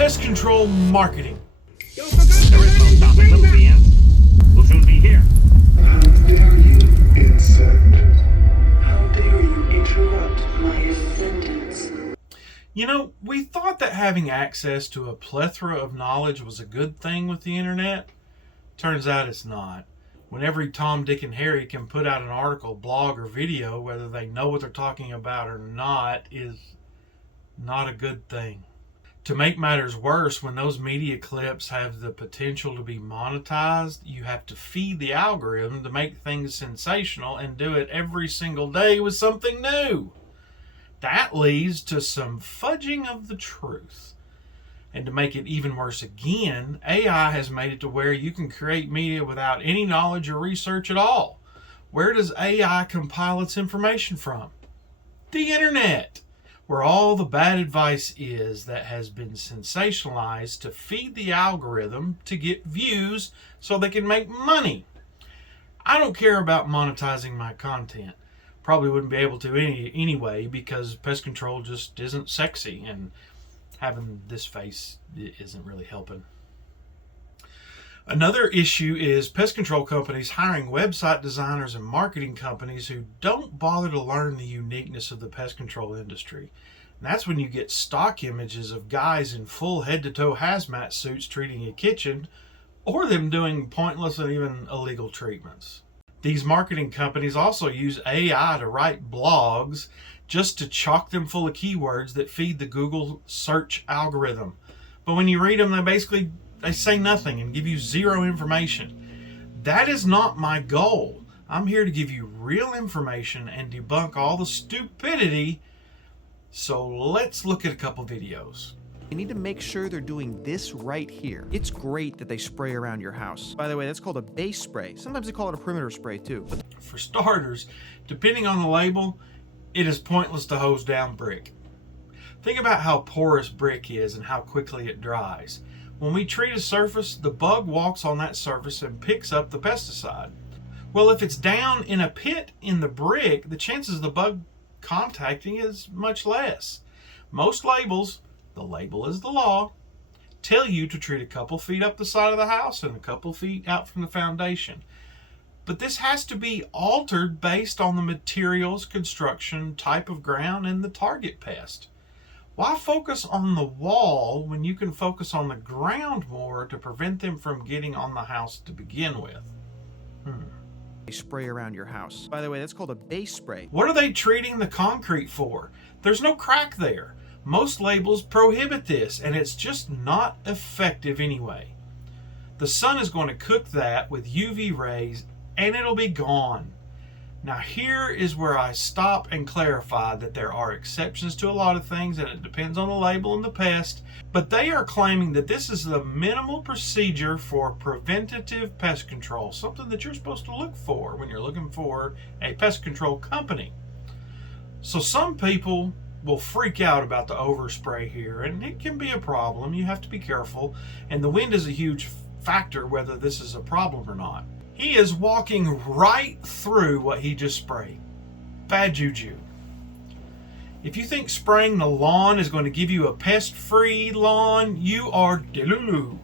pest control marketing. There is no stopping them, Ian. We'll soon be here. How dare you, insect? How dare you interrupt my ascendance? You know, we thought that having access to a plethora of knowledge was a good thing with the internet. Turns out it's not. When every Tom, Dick, and Harry can put out an article, blog, or video, whether they know what they're talking about or not, is not a good thing. To make matters worse, when those media clips have the potential to be monetized, you have to feed the algorithm to make things sensational and do it every single day with something new. That leads to some fudging of the truth. And to make it even worse again, AI has made it to where you can create media without any knowledge or research at all. Where does AI compile its information from? The internet, where all the bad advice is that has been sensationalized to feed the algorithm to get views so they can make money. I don't care about monetizing my content. Probably wouldn't be able to anyway, because pest control just isn't sexy, and having this face isn't really helping. Another issue is pest control companies hiring website designers and marketing companies who don't bother to learn the uniqueness of the pest control industry. And that's when you get stock images of guys in full head-to-toe hazmat suits treating a kitchen, or them doing pointless and even illegal treatments. These marketing companies also use AI to write blogs just to chock them full of keywords that feed the Google search algorithm. But when you read them, they say nothing and give you zero information. That is not my goal. I'm here to give you real information and debunk all the stupidity. So let's look at a couple videos. You need to make sure they're doing this right here. It's great that they spray around your house. By the way, that's called a base spray. Sometimes they call it a perimeter spray too. For starters, depending on the label, it is pointless to hose down brick. Think about how porous brick is and how quickly it dries. When we treat a surface, the bug walks on that surface and picks up the pesticide. Well, if it's down in a pit in the brick, the chances of the bug contacting is much less. Most labels, the label is the law, tell you to treat a couple feet up the side of the house and a couple feet out from the foundation. But this has to be altered based on the materials, construction, type of ground, and the target pest. Why focus on the wall when you can focus on the ground more to prevent them from getting on the house to begin with? They spray around your house. By the way, that's called a base spray. What are they treating the concrete for? There's no crack there. Most labels prohibit this, and it's just not effective anyway. The sun is going to cook that with UV rays, and it'll be gone. Now here is where I stop and clarify that there are exceptions to a lot of things, and it depends on the label and the pest, but they are claiming that this is the minimal procedure for preventative pest control, something that you're supposed to look for when you're looking for a pest control company. So some people will freak out about the overspray here, and it can be a problem. You have to be careful, and the wind is a huge factor whether this is a problem or not. He is walking right through what he just sprayed. Bad juju. If you think spraying the lawn is going to give you a pest-free lawn, you are delulu.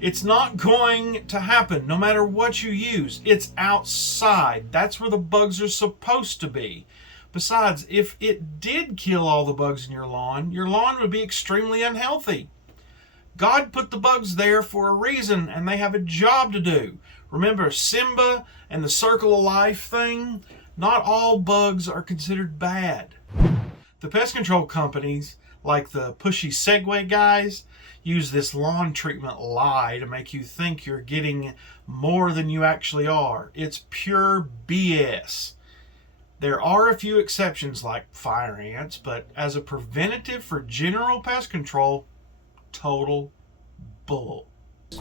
It's not going to happen no matter what you use. It's outside. That's where the bugs are supposed to be. Besides, if it did kill all the bugs in your lawn would be extremely unhealthy. God put the bugs there for a reason, and they have a job to do. Remember Simba and the circle of life thing? Not all bugs are considered bad. The pest control companies, like the pushy Segway guys, use this lawn treatment lie to make you think you're getting more than you actually are. It's pure BS. There are a few exceptions like fire ants, but as a preventative for general pest control, total bull.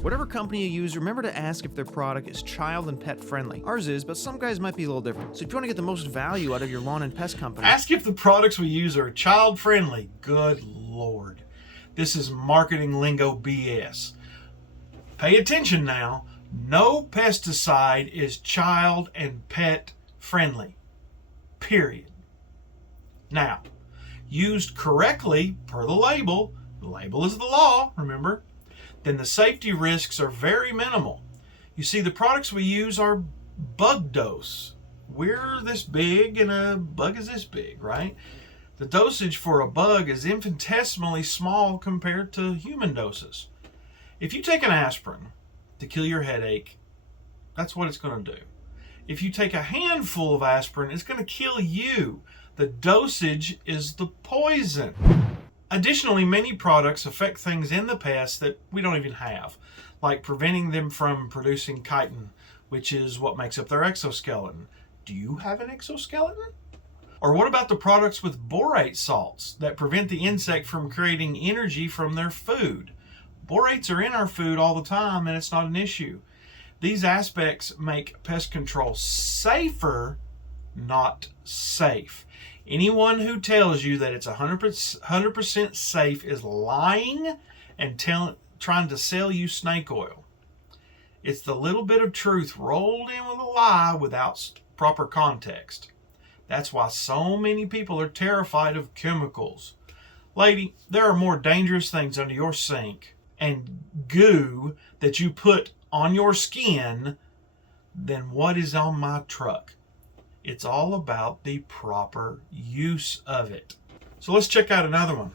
Whatever company you use, remember to ask if their product is child and pet friendly. Ours is, but some guys might be a little different. So if you want to get the most value out of your lawn and pest company, ask if the products we use are child friendly. Good Lord. This is marketing lingo BS. Pay attention now. No pesticide is child and pet friendly. Period. Now, used correctly per the label, the label is the law, remember, then the safety risks are very minimal. You see, the products we use are bug dose. We're this big and a bug is this big, right? The dosage for a bug is infinitesimally small compared to human doses. If you take an aspirin to kill your headache, that's what it's going to do. If you take a handful of aspirin, it's going to kill you. The dosage is the poison. Additionally, many products affect things in the pest that we don't even have, like preventing them from producing chitin, which is what makes up their exoskeleton. Do you have an exoskeleton? Or what about the products with borate salts that prevent the insect from creating energy from their food? Borates are in our food all the time, and it's not an issue. These aspects make pest control safer, not safe. Anyone who tells you that it's 100% safe is lying and trying to sell you snake oil. It's the little bit of truth rolled in with a lie without proper context. That's why so many people are terrified of chemicals. Lady, there are more dangerous things under your sink and goo that you put on your skin than what is on my truck. It's all about the proper use of it. So let's check out another one.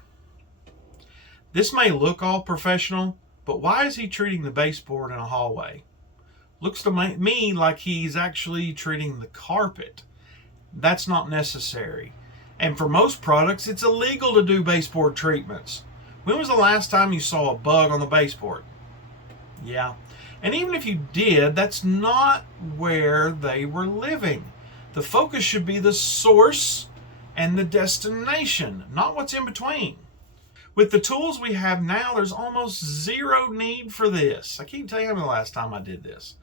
This may look all professional, but why is he treating the baseboard in a hallway? Looks to me like he's actually treating the carpet. That's not necessary. And for most products, it's illegal to do baseboard treatments. When was the last time you saw a bug on the baseboard? Yeah. And even if you did, that's not where they were living. The focus should be the source and the destination, not what's in between. With the tools we have now, there's almost zero need for this. I can't tell you the last time I did this.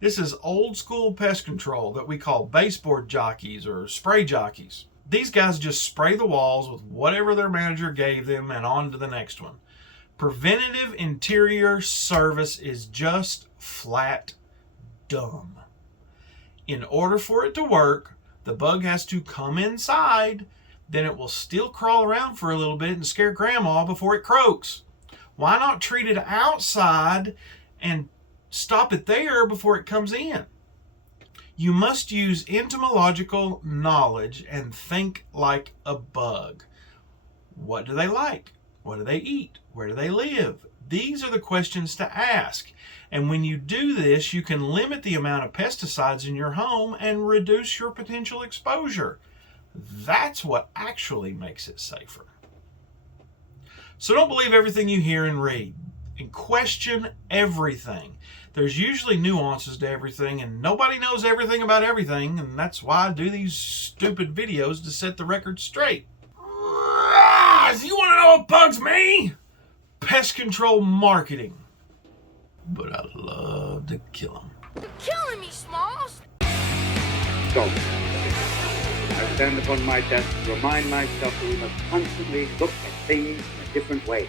This is old school pest control that we call baseboard jockeys or spray jockeys. These guys just spray the walls with whatever their manager gave them and on to the next one. Preventative interior service is just flat dumb. In order for it to work, the bug has to come inside, then it will still crawl around for a little bit and scare grandma before it croaks. Why not treat it outside and stop it there before it comes in? You must use entomological knowledge and think like a bug. What do they like? What do they eat? Where do they live? These are the questions to ask. And when you do this, you can limit the amount of pesticides in your home and reduce your potential exposure. That's what actually makes it safer. So don't believe everything you hear and read, and question everything. There's usually nuances to everything, and nobody knows everything about everything, and that's why I do these stupid videos to set the record straight. You want to know what bugs me? Pest control marketing. But I love to kill them. You're killing me, Smalls! Don't. I stand upon my desk to remind myself that we must constantly look at things in a different way.